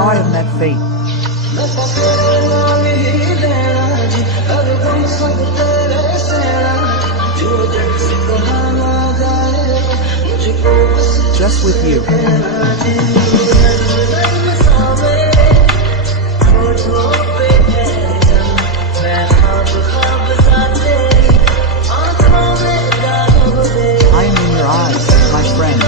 how I have met fate. Just with you. I am in your eyes, my friends.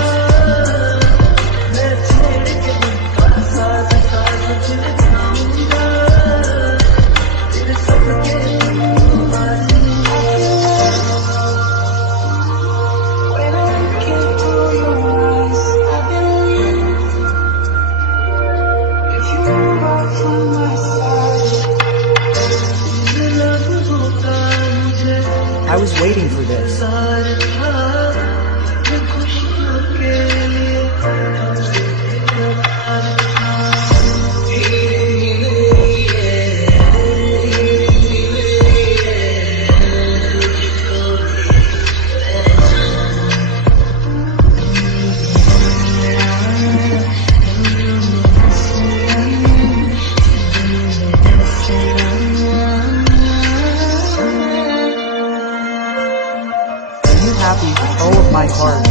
I was waiting for this. Happy, oh of my heart.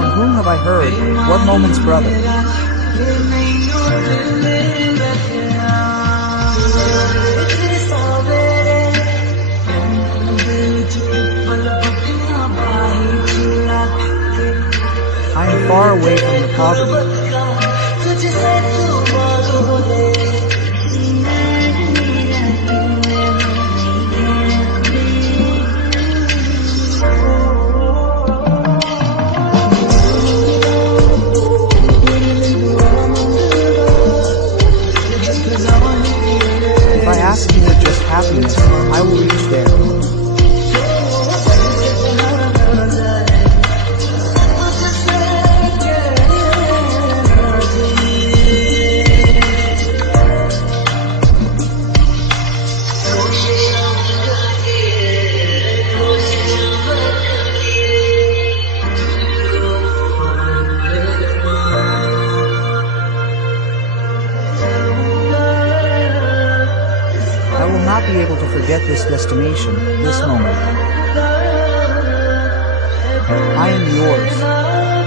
From whom have I heard? What moment's brother? I am far away from the poverty. If I ask you for just happiness, I will reach there. I will not be able to forget this destination, this moment. I am yours.